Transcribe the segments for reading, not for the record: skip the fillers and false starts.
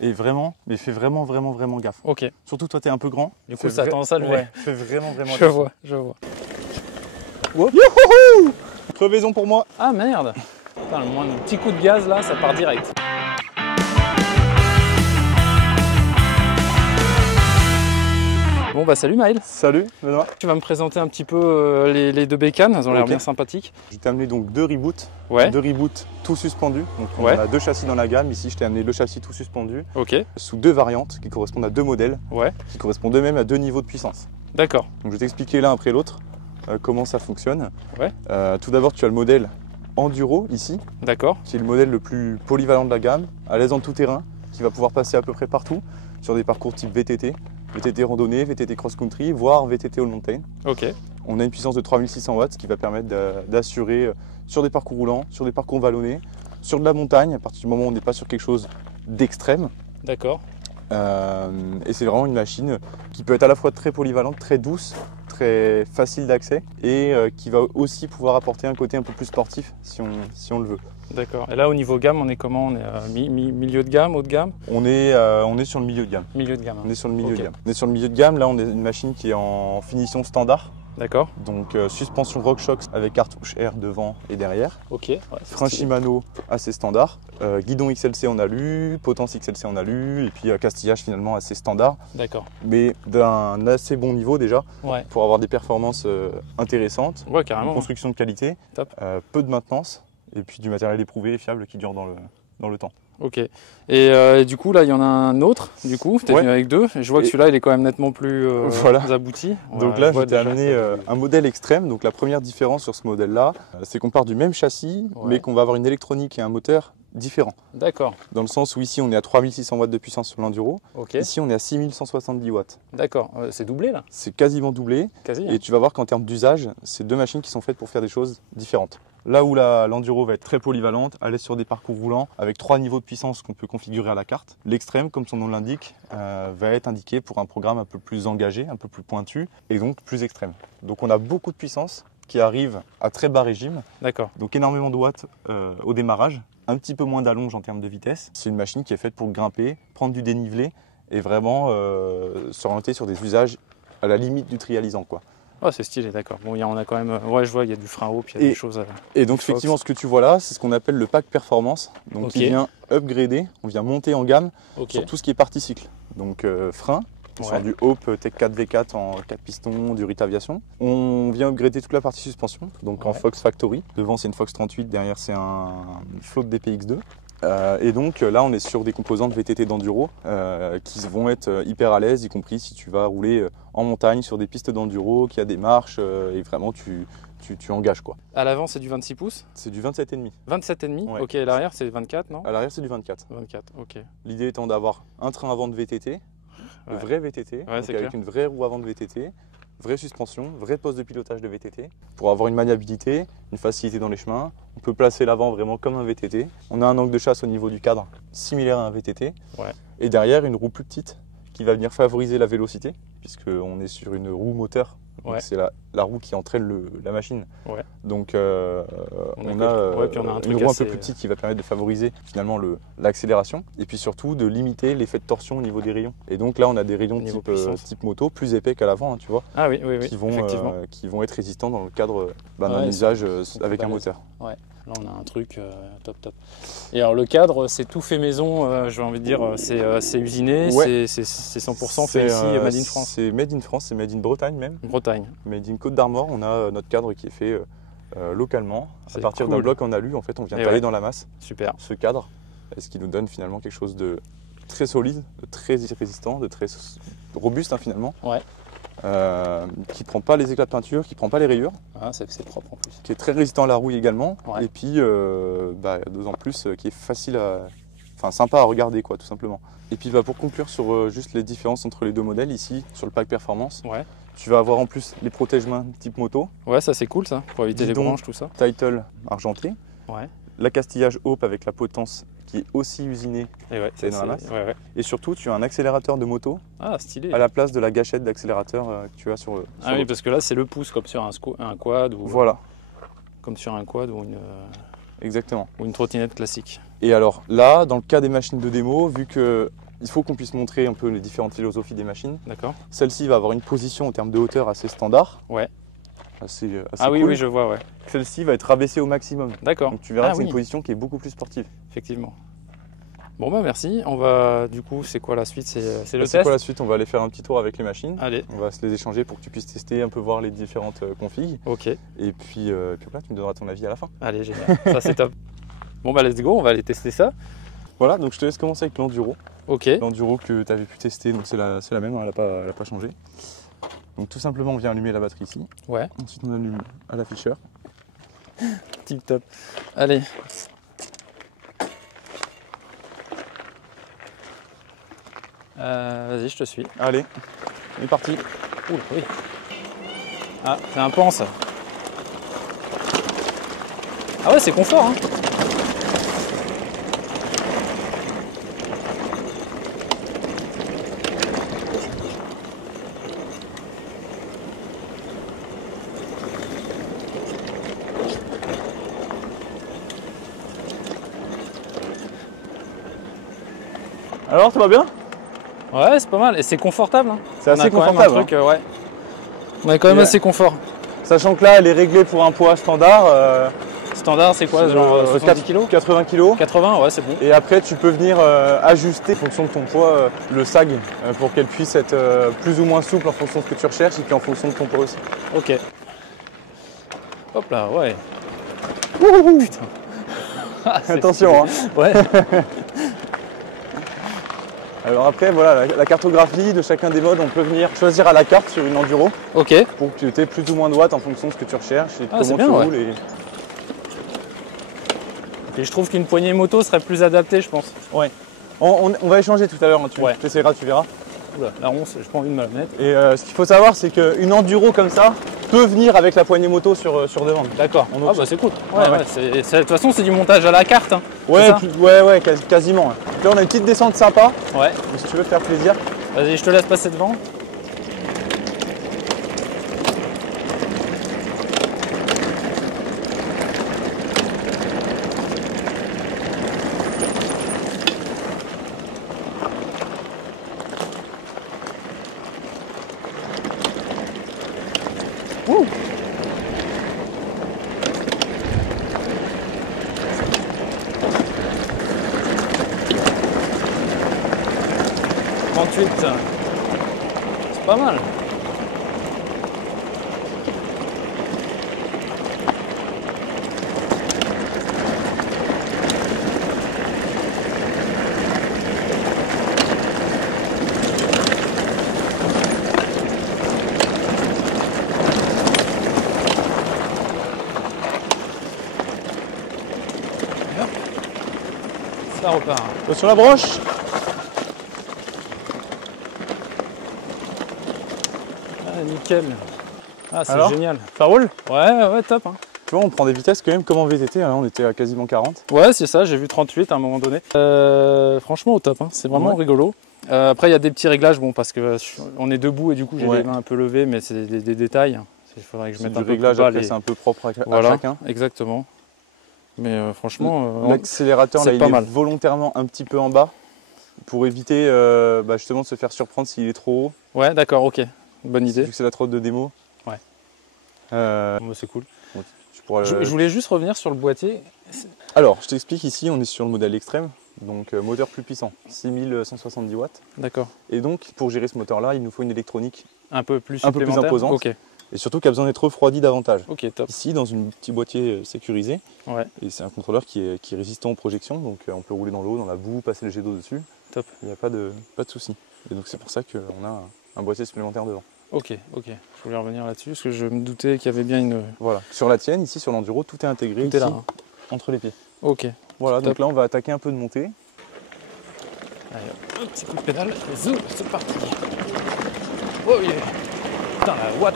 Et vraiment, mais fais vraiment gaffe. Ok. Surtout toi, tu es un peu grand. Du coup, ça a tendance à lever. Ouais, fais vraiment Je gaffe. vois, je vois. Youhou! Crevaison pour moi. Ah merde. Putain, le moindre petit coup de gaz là, ça part direct. Bon bah salut Maël. Salut Benoît. Tu vas me présenter un petit peu les deux bécanes, elles ont l'air Ok. bien sympathiques. Je t'ai amené donc deux reboots. Ouais. Deux reboots tout suspendus. Donc on Ouais. a deux châssis dans la gamme. Ici, je t'ai amené le châssis tout suspendu Ok. sous deux variantes qui correspondent à deux modèles, Ouais. qui correspondent eux-mêmes à deux niveaux de puissance. D'accord. Donc je vais t'expliquer l'un après l'autre comment ça fonctionne. Ouais. Tout d'abord, tu as le modèle Enduro ici, D'accord. qui est le modèle le plus polyvalent de la gamme, à l'aise en tout terrain, qui va pouvoir passer à peu près partout sur des parcours type VTT, VTT randonnée, VTT cross-country, voire VTT all mountain. Ok. On a une puissance de 3600 watts, ce qui va permettre d'assurer sur des parcours roulants, sur des parcours vallonnés, sur de la montagne, à partir du moment où on n'est pas sur quelque chose d'extrême. D'accord. Et c'est vraiment une machine qui peut être à la fois très polyvalente, très douce, très facile d'accès et qui va aussi pouvoir apporter un côté un peu plus sportif si on le veut. D'accord. Et là au niveau gamme, on est comment? On est milieu de gamme, haut de gamme? On est sur le milieu de gamme. Milieu de gamme. On est sur le milieu Ok. de gamme. On est sur le milieu de gamme, là on est une machine qui est en finition standard. D'accord. Donc suspension RockShox avec cartouche air devant et derrière. Ok. Ouais, Frein Shimano assez standard. Guidon XLC en alu, potence XLC en alu et puis castillage finalement assez standard. D'accord. Mais d'un assez bon niveau déjà Ouais. pour avoir des performances intéressantes. Ouais, Une carrément. construction de qualité, Top. peu de maintenance et puis du matériel éprouvé et fiable qui dure dans le temps. Ok. Et du coup, là, il y en a un autre, du coup, tu es Ouais. venu avec deux. Et je vois que Et- celui-là, il est quand même nettement plus Voilà. abouti. Donc Ouais, là, je vois t'ai déjà amené ça. un modèle extrême. Donc la première différence sur ce modèle-là, c'est qu'on part du même châssis, Ouais. mais qu'on va avoir une électronique et un moteur différents. D'accord. Dans le sens où ici, on est à 3600 watts de puissance sur l'enduro. Ok. Ici, on est à 6170 watts. D'accord. C'est doublé, là, C'est quasiment doublé. quasi. Et tu vas voir qu'en termes d'usage, c'est deux machines qui sont faites pour faire des choses différentes. Là où l'enduro va être très polyvalente, aller sur des parcours roulants avec trois niveaux de puissance qu'on peut configurer à la carte. L'extrême, comme son nom l'indique, va être indiqué pour un programme un peu plus engagé, un peu plus pointu et donc plus extrême. Donc on a beaucoup de puissance qui arrive à très bas régime, D'accord. donc énormément de watts au démarrage, un petit peu moins d'allonge en termes de vitesse. C'est une machine qui est faite pour grimper, prendre du dénivelé et vraiment s'orienter sur des usages à la limite du trialisant, quoi. Oh, c'est stylé, d'accord. Bon, on a quand même. Ouais, je vois, il y a du frein haut, puis il y a Et- des choses. Et donc Fox. effectivement, ce que tu vois là, c'est ce qu'on appelle le pack performance. Donc Ok. qui vient upgrader, on vient monter en gamme Ok. sur tout ce qui est partie cycle. Donc frein, Ouais. sur du Hope Tech 4 V4 en 4 pistons, du Rit Aviation. On vient upgrader toute la partie suspension, donc en Ouais. Fox Factory. Devant c'est une Fox 38, derrière c'est un float DPX2. Et donc là on est sur des composantes VTT d'enduro qui vont être hyper à l'aise, y compris si tu vas rouler en montagne sur des pistes d'enduro, qui a des marches et vraiment tu engages quoi. À l'avant, c'est du 26 pouces. C'est du 27,5. 27,5. Ouais. Ok, et l'arrière, c'est 24, non? À l'arrière c'est du 24. 24, ok. L'idée étant d'avoir un train avant de VTT, le Ouais. vrai VTT, donc c'est avec clair. une vraie roue avant de VTT, vraie suspension, vrai poste de pilotage de VTT, pour avoir une maniabilité, une facilité dans les chemins. On peut placer l'avant vraiment comme un VTT. On a un angle de chasse au niveau du cadre similaire à un VTT. Ouais. Et derrière, une roue plus petite qui va venir favoriser la vélocité, puisqu'on est sur une roue moteur. Donc Ouais. c'est la roue qui entraîne la machine. Ouais. Donc On a ouais, puis on a un truc une roue un assez- peu plus petite qui va permettre de favoriser finalement l'accélération et puis surtout de limiter l'effet de torsion au niveau des rayons. Et donc là on a des rayons Niveau type, puissance. type moto, plus épais qu'à l'avant, hein, tu vois, Ah oui, oui, oui. qui effectivement. vont être résistants dans le cadre d'un Ouais, usage sont avec un balèzes. moteur. Là, on a un truc top. Et alors, le cadre, c'est tout fait maison, j'ai envie de dire, c'est usiné, Ouais. c'est 100% fait ici, Made in France. C'est Made in France, c'est Made in Bretagne même. Bretagne. Made in Côte d'Armor, on a notre cadre qui est fait localement. À C'est partir d'un cool. bloc en alu, en fait, on vient Et tailler ouais. dans la masse Super. ce cadre, et ce qui nous donne finalement quelque chose de très solide, de très résistant, de très robuste hein, finalement. Ouais. Qui prend pas les éclats de peinture, qui prend pas les rayures, Ah, c'est propre en plus. qui est très résistant à la rouille également, Ouais. et puis deux en plus qui est facile sympa à regarder quoi, tout simplement. Et puis pour conclure sur juste les différences entre les deux modèles, ici sur le pack performance, Ouais. tu vas avoir en plus les protège-mains type moto, Ouais, ça c'est cool ça, pour éviter les Guidon. branches, tout ça. title argenté, Ouais. l'accastillage Hope avec la potence qui est aussi usinée, Et ouais, C'est dans la masse. Ouais. et surtout tu as un accélérateur de moto Ah, stylé. à la place de la gâchette d'accélérateur que tu as sur Ah oui, l'autre. parce que là, c'est le pouce comme sur un quad ou Voilà, comme sur un quad ou exactement. une trottinette classique. Et alors là, dans le cas des machines de démo, vu que Il faut qu'on puisse montrer un peu les différentes philosophies des machines. D'accord. Celle-ci va avoir une position en termes de hauteur assez standard. Ouais. Assez Ah oui, cool. oui, je vois, ouais. Celle-ci va être rabaissée au maximum. D'accord. Donc tu verras Ah que c'est oui. une position qui est beaucoup plus sportive. Effectivement. Bon bah merci. On va, du coup, c'est quoi la suite? C'est le C'est test? quoi la suite? On va aller faire un petit tour avec les machines. Allez. On va se les échanger pour que tu puisses tester, un peu voir les différentes configs. Ok. Et puis voilà, tu me donneras ton avis à la fin. Allez, génial. Ça c'est top. Bon bah let's go, on va aller tester ça. Voilà, donc je te laisse commencer avec l'enduro. Ok. L'enduro que tu avais pu tester, donc c'est la même, hein, elle n'a pas changé. Donc tout simplement, on vient allumer la batterie ici. Ouais. Ensuite, on allume à l'afficheur. Tip top. Allez. Vas-y, je te suis. Allez, on est parti. Ouh, oui. Ah, c'est un pan ça. Ah ouais, c'est confort, hein. Alors, ça va bien? Ouais, c'est pas mal. Et c'est confortable, hein. C'est assez On a quand même confortable. un truc, ouais. On a quand même Et, assez confort. Sachant que là, elle est réglée pour un poids standard. Standard, c'est quoi? Genre 70 kg? 80 kg. 80, ouais, c'est bon. Et après, tu peux venir ajuster en fonction de ton poids le sag pour qu'elle puisse être plus ou moins souple en fonction de ce que tu recherches et puis en fonction de ton poids aussi. Ok. Hop là, ouais. Putain. Ah, c'est Attention, hein. Ouais. Alors après, voilà, la cartographie de chacun des modes, on peut venir choisir à la carte sur une enduro Ok. pour que tu aies plus ou moins de watts en fonction de ce que tu recherches et Ah, c'est comment bien, tu roules. Et... Et je trouve qu'une poignée moto serait plus adaptée, je pense. Ouais. On va échanger tout à l'heure, hein. Tu essaieras, tu verras. Oula, la ronce, j'ai pas envie de me la mettre. Et ce qu'il faut savoir, c'est qu'une enduro comme ça peut venir avec la poignée moto sur demande. D'accord. En Ah option. bah c'est cool. Ouais, ouais. De toute façon, c'est du montage à la carte, hein. Ouais, C'est ça ouais, quasiment. Ouais. Là, on a une petite descente sympa. Ouais. Donc, si tu veux te faire plaisir. Vas-y, je te laisse passer devant. Ouh. C'est pas mal. Ça repart. Sur la broche. Ah, nickel. Ah, c'est Alors génial. Ça roule? Ouais, top. Hein. Tu vois, on prend des vitesses quand même comme en VTT. Hein, on était à quasiment 40. Ouais, c'est ça, j'ai vu 38 à un moment donné. Franchement, au top, hein. C'est vraiment rigolo. Après, il y a des petits réglages, bon, parce que on est debout et du coup, j'ai les mains un peu levées, mais c'est des détails. Il faudrait que je mette un peu réglage, plus bas. après, c'est un peu propre à voilà, chacun. Exactement. Mais franchement, l'accélérateur, là, il pas est mal. volontairement un petit peu en bas pour éviter justement de se faire surprendre s'il est trop haut. Ouais, d'accord, ok. Bonne idée. Vu que c'est la trotte de démo. Ouais. Bon, c'est cool. tu pourras Je voulais juste revenir sur le boîtier. Alors, je t'explique ici, on est sur le modèle extrême, donc moteur plus puissant, 6170 watts. D'accord. Et donc, pour gérer ce moteur-là, il nous faut une électronique Un peu plus imposante. Ok. Et surtout qui a besoin d'être refroidi davantage. Ok, top. Ici, dans un petit boîtier sécurisé, Ouais. et c'est un contrôleur qui est résistant aux projections, donc on peut rouler dans l'eau, dans la boue, passer le jet d'eau dessus. Top. Il n'y a pas de souci. Et donc c'est pour ça qu'on a un boîtier supplémentaire devant. Ok. Je voulais revenir là-dessus parce que je me doutais qu'il y avait bien une. Voilà. Sur la tienne, ici sur l'enduro, tout est intégré Tout est là, ici, hein. entre les pieds. Ok. Voilà, Top. donc là on va attaquer un peu de montée. Allez, un petit coup de pédale. Zou, c'est parti. Oh yeah. Putain, la watt.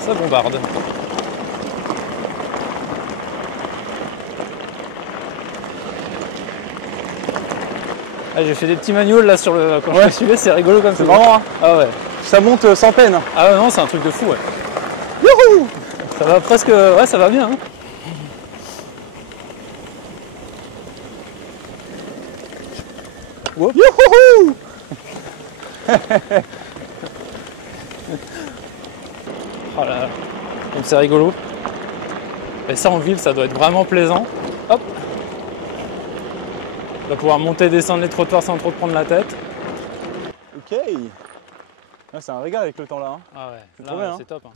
Ça bombarde. Ah, j'ai fait des petits manuals là sur le. Quand je suivais, c'est rigolo comme ça. C'est marrant, hein. Ah ouais. Ça monte sans peine. Ah ouais, non, c'est un truc de fou, ouais. Youhou. Ça va presque. Ouais, ça va bien. Hein. Whoop. Youhou. Oh là là. Donc c'est rigolo. Et ça en ville, ça doit être vraiment plaisant. Hop. On va pouvoir monter, descendre les trottoirs sans trop te prendre la tête. Ok. Ah, c'est un régal avec le temps là. Hein. Ah ouais, C'est là, trop bien, c'est top. Hein.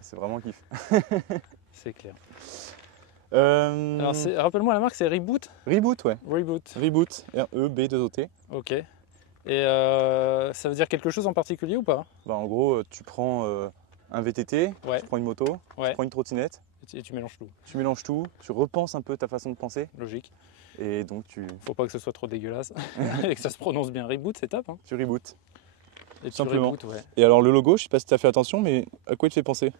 C'est vraiment kiff. C'est clair. Alors, Rappelle-moi la marque, c'est Reboot. Reboot, ouais. Reboot. Reboot, R-E-B-2-O-T. Ok. Et ça veut dire quelque chose en particulier ou pas? Bah, en gros, tu prends un VTT, Ouais. tu prends une moto, Ouais. tu prends une trottinette, Et tu mélanges tout. tu mélanges tout, tu repenses un peu ta façon de penser Logique. et donc tu Faut pas que ce soit trop dégueulasse et que ça se prononce bien. Reboot, c'est top. Hein. rebootes. Et tu Simplement. reboot, ouais. Et alors le logo, je sais pas si tu as fait attention, mais à quoi il te fait penser?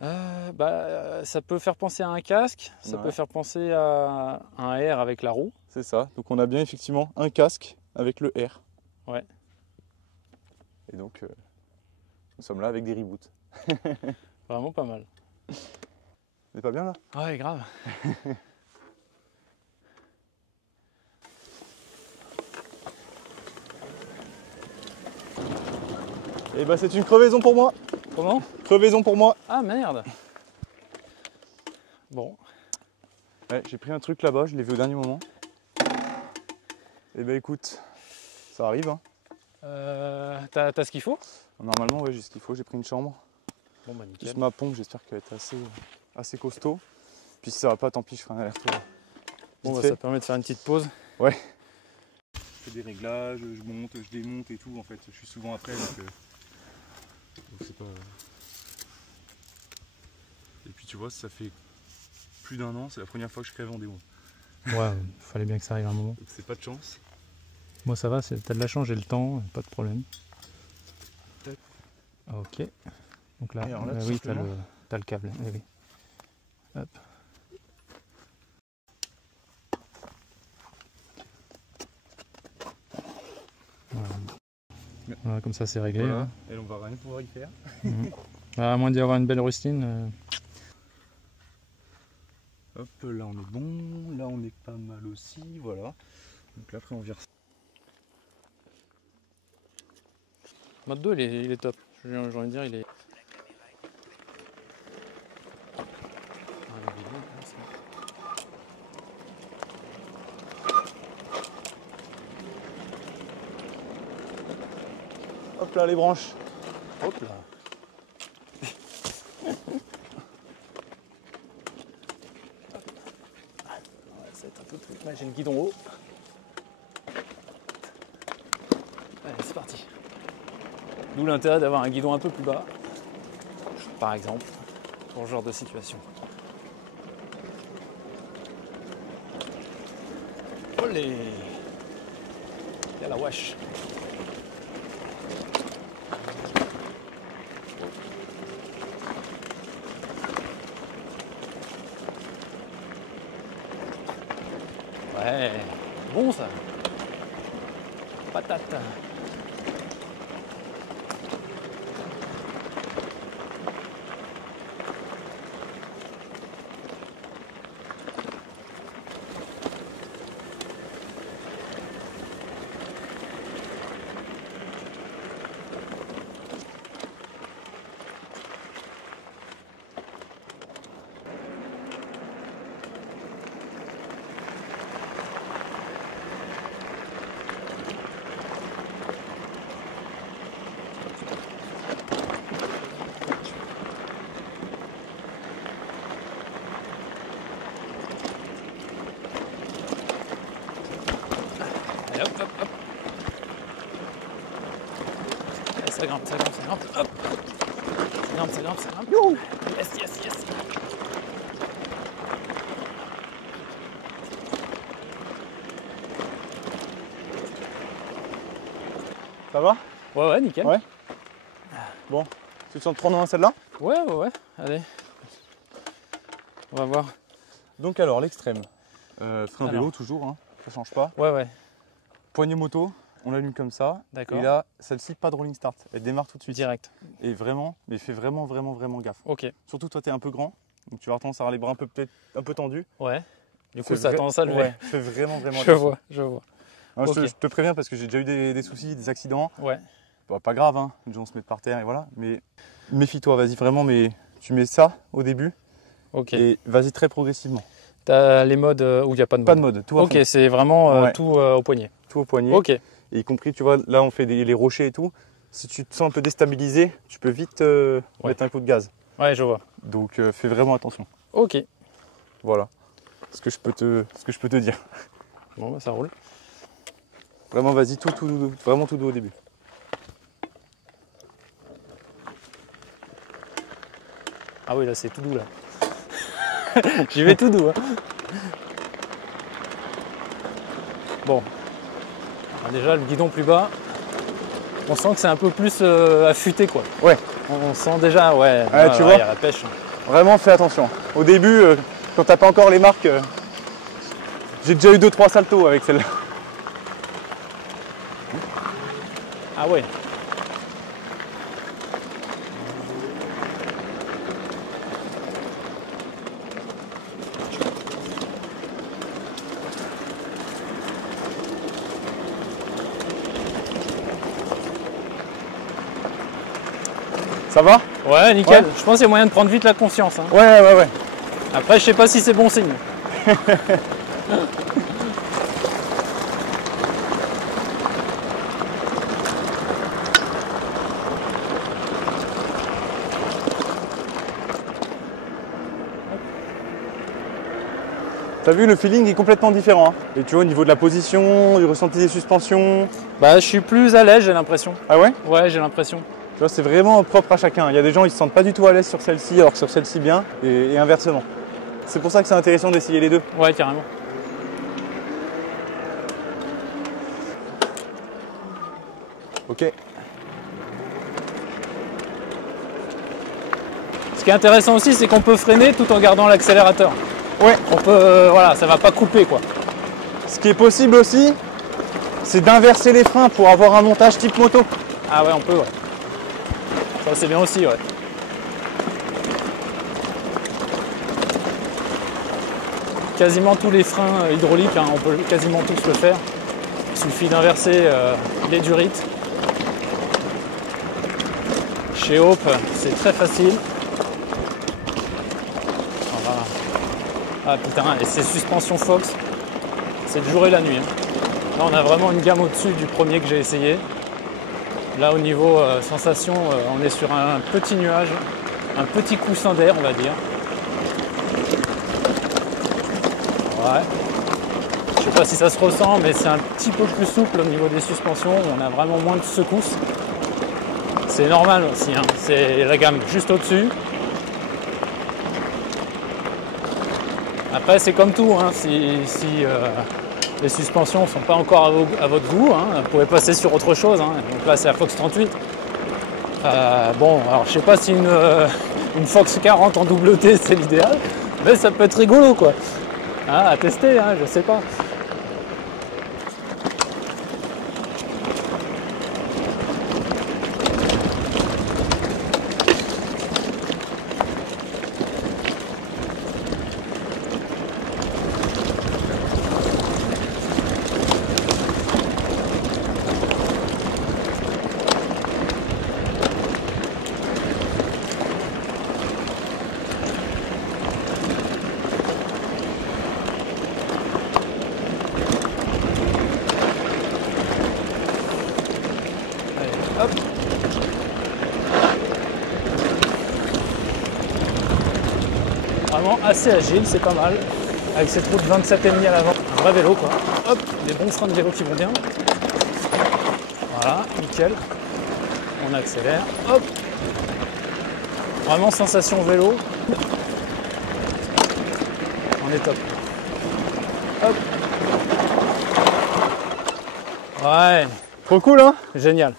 Ça peut faire penser à un casque, ça Ouais. peut faire penser à un R avec la roue. C'est ça. Donc on a bien effectivement un casque avec le R. Ouais. Et donc nous sommes là avec des reboots. Vraiment pas mal. C'est pas bien là? Ouais, grave. Et bah c'est une crevaison pour moi. Comment? Crevaison pour moi. Ah merde. Bon. Ouais, j'ai pris un truc là-bas, je l'ai vu au dernier moment. Et bah écoute, ça arrive hein. T'as ce qu'il faut? Normalement ouais j'ai ce qu'il faut, j'ai pris une chambre. Bon bah nickel. Juste ma pompe, j'espère qu'elle va être assez costaud. Puis si ça va pas, tant pis, je ferai un aller-retour. Bon bah Vite fait. ça permet de faire une petite pause. Ouais. Je fais des réglages, je monte, je démonte et tout en fait. Je suis souvent après donc c'est pas. Et puis tu vois, ça fait plus d'1 an, c'est la première fois que je crève en démo. Ouais, fallait bien que ça arrive un moment. Donc c'est pas de chance. Moi ça va, t'as de la chance, j'ai le temps, pas de problème. Tac. Ok. Donc là, Et alors là, tout oui, simplement. t'as le câble. Eh oui. Hop. Voilà. Voilà, comme ça c'est réglé. Voilà. Hein. Et on va rien pouvoir y faire. À moins d'y avoir une belle rustine. Hop, là on est bon, là on est pas mal aussi, voilà. Donc là après on vire ça. Mode 2 il est top. J'ai envie de dire il est. Hop là les branches. Hop là. Ça va être un peu plus. Là j'ai le guidon haut. Allez c'est parti. D'où l'intérêt d'avoir un guidon un peu plus bas. Par exemple, pour ce genre de situation. Olé! Y'a la wesh! Ouais, bon ça! Patate! Allez, hop, hop, hop. Allez, ça grimpe, ça grimpe, ça grimpe. Hop. Ça grimpe, ça grimpe, ça grimpe. Youhou. Yes, yes, yes. Ça va? Ouais, ouais, nickel. Ouais. Bon, tu te sens de prendre un celle-là? Ouais, ouais, ouais. Allez. On va voir. Donc alors l'extrême. Frein vélo Alors. toujours, hein, ça change pas. Ouais, ouais. Poignée moto, on l'allume comme ça. D'accord. Et là, celle-ci, pas de rolling start. Elle démarre tout de suite. Direct. Et vraiment, mais fais vraiment gaffe. Ok. Surtout toi, tu es un peu grand. Donc tu vas avoir tendance à avoir les bras peut-être un peu tendus. Ouais. Du coup, Fais ça a tendance à lever. Ouais, fais vraiment Je attention. vois, je vois. Non, Ok. je te préviens parce que j'ai déjà eu des soucis, des accidents. Ouais. Bon, pas grave, hein. Les gens se mettent par terre et voilà. Mais méfie-toi, vas-y vraiment, mais tu mets ça au début Ok. et vas-y très progressivement. T'as les modes où il n'y a pas de mode. Pas de mode, tout à Ok, fond. c'est vraiment Ouais. tout au poignet. Tout au poignet. Ok. Et y compris, tu vois, là on fait les rochers et tout. Si tu te sens un peu déstabilisé, tu peux vite mettre un coup de gaz. Ouais, je vois. Donc fais vraiment attention. Ok. Voilà ce que je peux te dire. Bon, bah, ça roule. Vraiment, vas-y, vraiment tout doux au début. Ah oui, là, c'est tout doux, là. J'y vais tout doux. Hein. Bon. Alors, déjà, le guidon plus bas, on sent que c'est un peu plus affûté, quoi. Ouais. On sent déjà, ouais, Tu vois, il y a la pêche. vraiment fais attention. Au début, quand t'as pas encore les marques, j'ai déjà eu 2-3 saltos avec celle-là. Ah ouais. Ça va? Ouais, nickel. Ouais. Je pense qu'il y a moyen de prendre vite la conscience. Hein. Ouais. Après, je sais pas si c'est bon signe. T'as vu, le feeling est complètement différent. Hein. Et tu vois, au niveau de la position, du ressenti des suspensions. Bah, je suis plus à l'aise, j'ai l'impression. Ah ouais? Ouais, j'ai l'impression. Tu vois, c'est vraiment propre à chacun. Il y a des gens, ils se sentent pas du tout à l'aise sur celle-ci, alors que sur celle-ci bien, et inversement. C'est pour ça que c'est intéressant d'essayer les deux. Ouais, carrément. Ok. Ce qui est intéressant aussi, c'est qu'on peut freiner tout en gardant l'accélérateur. Ouais. On peut, voilà, ça va pas couper, quoi. Ce qui est possible aussi, c'est d'inverser les freins pour avoir un montage type moto. Ah ouais, on peut, ouais. Ça, c'est bien aussi, ouais. Quasiment tous les freins hydrauliques, hein, on peut quasiment tous le faire. Il suffit d'inverser les durites. Chez Hope, c'est très facile. Voilà. Ah putain, et ces suspensions Fox, c'est le jour et la nuit. Hein. Là, on a vraiment une gamme au-dessus du premier que j'ai essayé. Là, au niveau sensation, on est sur un petit nuage, un petit coussin d'air, on va dire. Ouais. Je sais pas si ça se ressent, mais c'est un petit peu plus souple au niveau des suspensions. On a vraiment moins de secousses. C'est normal aussi, hein. C'est la gamme juste au-dessus. Après, c'est comme tout, hein. Si les suspensions ne sont pas encore à votre goût, hein, vous pouvez passer sur autre chose. Hein. Donc là, c'est la Fox 38. Bon, alors je sais pas si une Fox 40 en double T, c'est l'idéal, mais ça peut être rigolo, quoi. Hein, à tester, hein, je sais pas. Hop. Vraiment assez agile, c'est pas mal. Avec cette route 27,5 à l'avant, un vrai vélo quoi. Hop, des bons freins de vélo qui vont bien. Voilà, nickel. On accélère, hop. Vraiment sensation vélo. On est top. Hop. Ouais, Trop cool, hein? génial.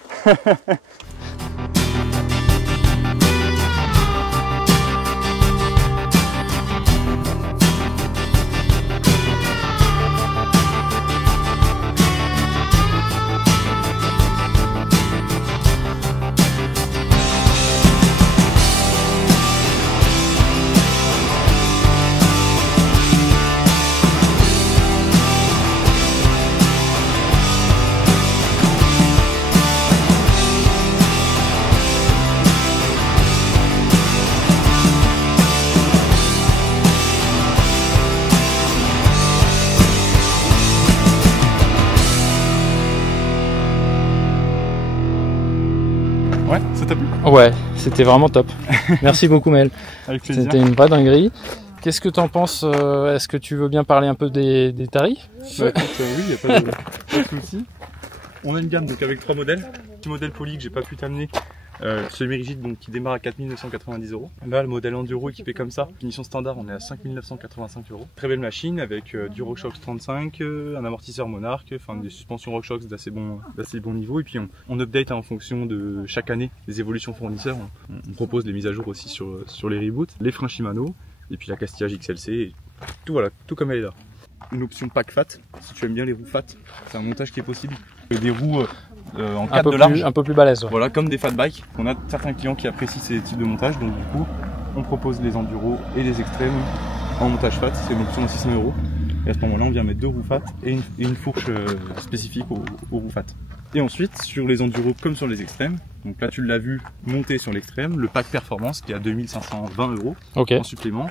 Ça t'a plu? Ouais, c'était vraiment top. Merci beaucoup Mel. Avec plaisir. C'était une vraie dinguerie. Qu'est-ce que t'en penses? Est-ce que tu veux bien parler un peu des tarifs? Bah, écoute, oui, il n'y a pas de souci. On a une gamme donc avec 3 modèles. Petit modèle poly que j'ai pas pu t'amener, semi-rigide donc qui démarre à 4 990 €. Là, le modèle enduro équipé comme ça, finition standard, on est à 5 985 €. Très belle machine avec du RockShox 35, un amortisseur Monarch, enfin des suspensions RockShox d'assez bon niveau. Et puis on update en fonction de chaque année les évolutions fournisseurs. On propose les mises à jour aussi sur les reboots, les freins Shimano et puis la castillage XLC. Et tout voilà, tout comme elle est là. Une option pack fat, si tu aimes bien les roues fat, c'est un montage qui est possible. Des roues en 4 de large, un peu plus balèze. Ouais. voilà, comme des fat bikes. On a certains clients qui apprécient ces types de montage, donc du coup, on propose les enduros et les extrêmes en montage fat. C'est une option à 600 €. Et à ce moment-là, on vient mettre 2 roues fat et une fourche spécifique aux roues fat. Et ensuite, sur les enduros comme sur les extrêmes, donc là tu l'as vu monter sur l'extrême, le pack performance qui est à 2520 € Okay. en supplément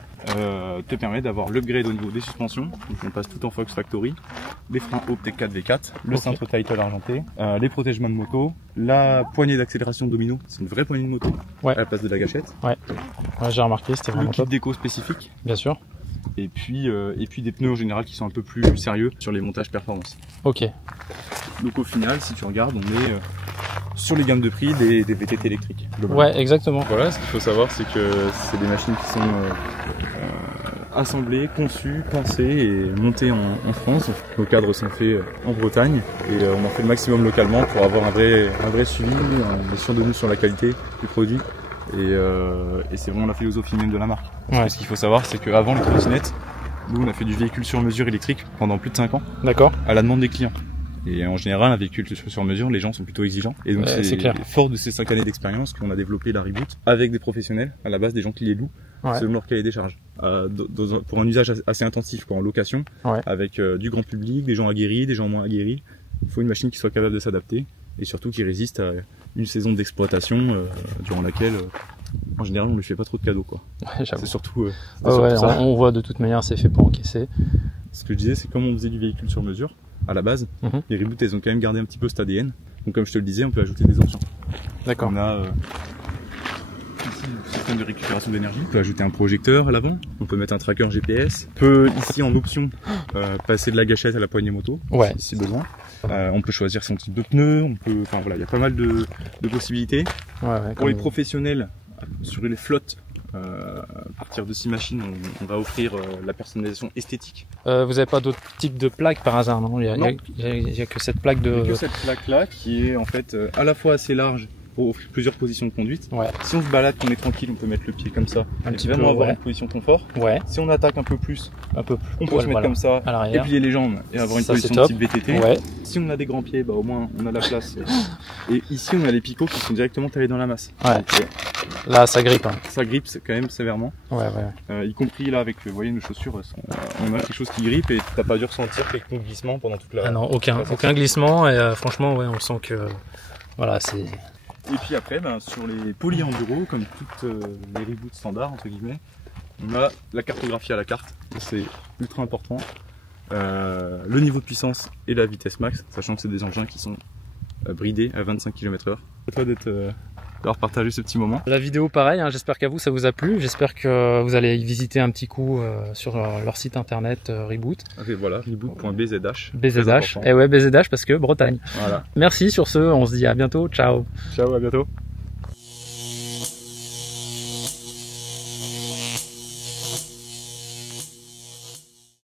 te permet d'avoir l'upgrade au niveau des suspensions. Donc on passe tout en Fox Factory, les freins Optec 4V4, le cintre Title argenté, les protègements de moto, la poignée d'accélération domino, c'est une vraie poignée de moto Ouais. à la place de la gâchette, Ouais, j'ai remarqué, c'était le vraiment kit top. déco spécifique. Bien sûr. Et puis des pneus en général qui sont un peu plus sérieux sur les montages performance. Ok. Donc au final, si tu regardes, on est sur les gammes de prix des VTT électriques. globalement. Ouais, exactement. Voilà, ce qu'il faut savoir, c'est que c'est des machines qui sont assemblées, conçues, pensées et montées en France. Nos cadres sont faits en Bretagne et on en fait le maximum localement pour avoir un vrai suivi, une sûr de nous sur la qualité du produit. Et c'est vraiment la philosophie même de la marque. Ouais. Parce que ce qu'il faut savoir, c'est qu'avant les trottinettes, nous on a fait du véhicule sur mesure électrique pendant plus de 5 ans D'accord. à la demande des clients. Et en général, un véhicule sur mesure, les gens sont plutôt exigeants. Et donc c'est clair. fort de ces 5 années d'expérience qu'on a développé la Reboot avec des professionnels, à la base des gens qui les louent, Ouais. selon leur cahier des charges. Pour un usage assez intensif, quoi, en location, Ouais. avec du grand public, des gens aguerris, des gens moins aguerris. Il faut une machine qui soit capable de s'adapter et surtout qui résiste à une saison d'exploitation durant laquelle, en général, on ne lui fait pas trop de cadeaux, quoi. Ouais, j'avoue. C'est surtout, Ouais, ça. on voit de toute manière, c'est fait pour encaisser. Ce que je disais, c'est comme on faisait du véhicule sur mesure, à la base, Mhm. les reboots, elles ont quand même gardé un petit peu cet ADN. Donc comme je te le disais, on peut ajouter des options. D'accord. On a ici le système de récupération d'énergie. On peut ajouter un projecteur à l'avant. On peut mettre un tracker GPS. On peut ici en option passer de la gâchette à la poignée moto, Ouais. si besoin. On peut choisir son type de pneu. Enfin voilà, il y a pas mal de possibilités. Ouais, Pour les professionnels, sur les flottes, à partir de 6 machines, on va offrir la personnalisation esthétique. vous avez pas d'autres types de plaques par hasard, non? Il y a que cette plaque Il y a de. que cette plaque-là qui est en fait à la fois assez large pour offrir plusieurs positions de conduite. Ouais. Si on se balade, qu'on est tranquille, on peut mettre le pied comme ça. Un et petit vraiment peu, avoir ouais. une position confort. Ouais. Si on attaque un peu plus, Un peu plus. on peut se mettre voilà. comme ça, À l'arrière. plier les jambes et avoir une Ça, position c'est de top. type VTT. Ouais. Si on a des grands pieds, bah au moins on a la place. Et ici on a les picots qui sont directement taillés dans la masse. Ouais. Donc, Là, ça grippe. Hein. ça grippe quand même sévèrement. Ouais. Y compris là avec, vous voyez, nos chaussures, on a quelque chose qui grippe et t'as pas dû ressentir quelques glissements pendant toute la... Ah non, aucun glissement et franchement, ouais, on sent que voilà, c'est. Et puis après, sur les polyenduro, comme toutes les reboots standards, entre guillemets, on a la cartographie à la carte, c'est ultra important. Le niveau de puissance et la vitesse max, sachant que c'est des engins qui sont bridés à 25 km/h. À toi d'avoir partagé ce petit moment. La vidéo, pareil, hein, j'espère qu'à vous ça vous a plu. J'espère que vous allez y visiter un petit coup sur leur site internet Reboot. Et voilà, reboot.bzh. BZH. Et ouais, BZH parce que Bretagne. Voilà. Merci sur ce, on se dit à bientôt. Ciao. Ciao, à bientôt.